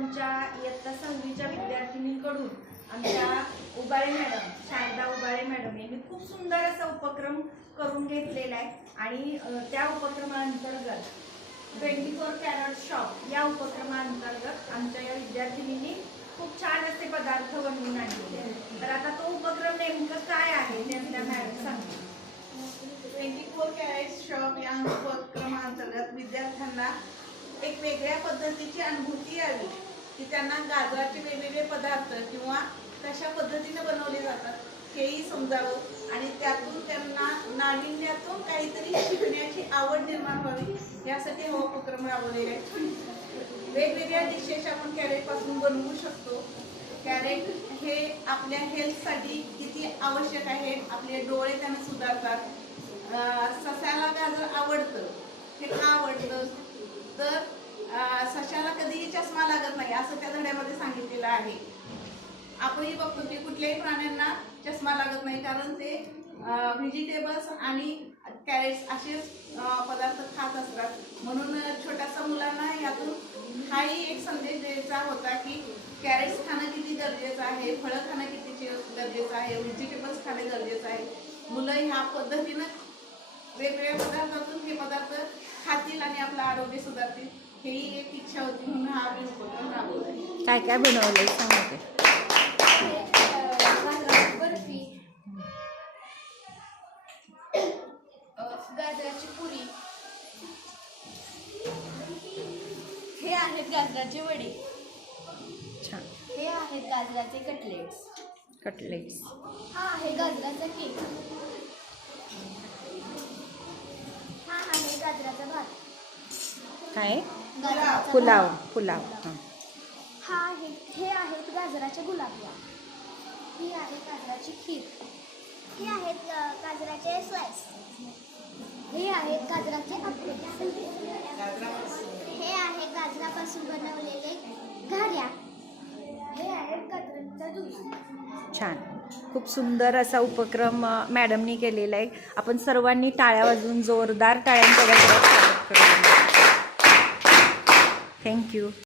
आमच्या इयत्ता 6वीच्या विद्यार्थिनींकडून आमच्या उबाळे मॅडम, शारदा उबाळे मॅडम यांनी खूप सुंदर असा उपक्रम करून घेतलेला आहे आणि त्या उपक्रमाअंतर्गत 24 कॅरेट शॉप या उपक्रमाअंतर्गत आमच्या या विद्यार्थिनींनी खूप छान असे पदार्थ बनवून आणले. तर आता तो उपक्रम नेमकं काय आहे ते आपल्या मॅडम सांगतील. 24 कॅरेट शॉप या उपक्रमाअंतर्गत विद्यार्थ्यांना एक वेगळ्या पद्धतीची अनुभूती यावी की त्यांना गाजराचे वेगवेगळे पदार्थ किंवा कशा पद्धतीने बनवले जातात हेही समजावं आणि त्यातून त्यांना नाविन्यातून काहीतरी शिकण्याची आवड निर्माण व्हावी यासाठी हा उपक्रम राबवलेला आहे. वेगवेगळ्या डिशेस आपण कॅरेटपासून बनवू शकतो. कॅरेट हे आपल्या हेल्थसाठी किती आवश्यक आहे. आपले डोळे त्याने सुधारतात. सस्याला गाजर आवडतं, हे का आवडतं तर सस्याला कधीही चष्मा लागत नाही असं त्या धड्यामध्ये सांगितलेलं आहे. आपणही बघतो की कुठल्याही प्राण्यांना चष्मा लागत नाही कारण ते व्हेजिटेबल्स आणि कॅरेट्स असेच पदार्थ खात असतात. म्हणून छोट्याशा मुलांना यातून हाही एक संदेश द्यायचा होता की कॅरेट्स खाणं किती गरजेचं आहे, फळं खाणं किती गरजेचं आहे, व्हेजिटेबल्स खाणं गरजेचं आहे. मुलं ह्या पद्धतीनं वेगवेगळ्या पदार्थातून हे पदार्थ खातील आणि आपलं आरोग्य सुधारतील हेही एक इच्छा होती म्हणून हा आम्ही उपक्रम राबवला. काय काय बनवलंय सांगते. बर्फी, गाजराची पुरी, हे आहेत गाजराचे वडे, छान. हे आहेत गाजराचे कटलेट्स, हा आहे गाजराचा केक, हा आहे गाजराचा भात, काय गाजराचा पुलाव भात. पुलाव हे आहेत गाजराचे गुलाबजाम, ही आहे गाजराची खीर, हे आहेत गाजराचे स्लाइस, हे आहेत गाजराचे अप्पे, हे आहे गाजरापासून बनवलेले घाऱ्या, हे आहेत गाजराचा ज्यूस. छान. खूप सुंदर असा उपक्रम मॅडमनी केलेला आहे. आपण सर्वांनी टाळ्या वाजवून जोरदार टाळ्यांच्या गजरात स्वागत करूया. थँक्यू.